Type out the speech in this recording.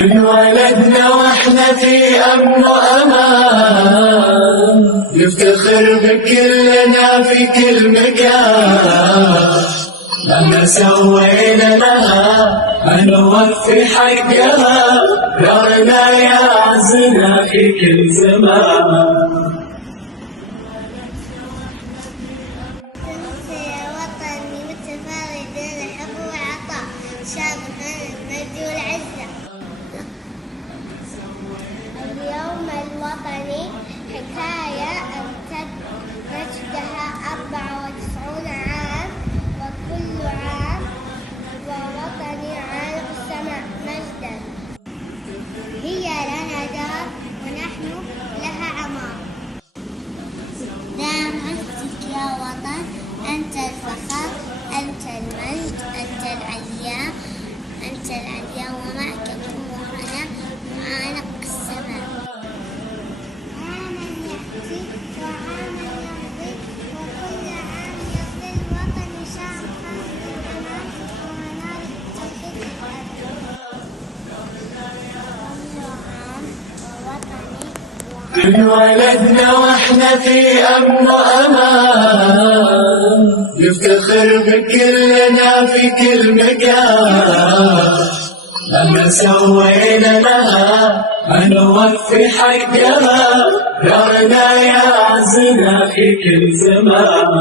انولدنا واحنا في أمن وأمان، نفتخر بكلنا في كل مكان. لما سوينا لها هنوفي حقها، دارنا يا عزنا في كل زمان. اليوم الوطني حكاية امتد مجدها 94 عام، وكل عام ووطني عالق السماء مجدا. هي لنا دار ونحن لها عمار. لا مجدك يا وطن، أنت الفخر، أنت المجد، أنت العليا، أنت العليا، ومعك طموحنا وعالق السماء. عاما يأتي وعاما يمضي، وكل عام يقضي الوطن شرفا للأمان ومنار التوحيد انولدنا واحنا في أمن وأمان، نفتخر بكلنا في كل مكان. لما سوينا لها هنوفي حقها، دارنا يا عزنا في كل زمان.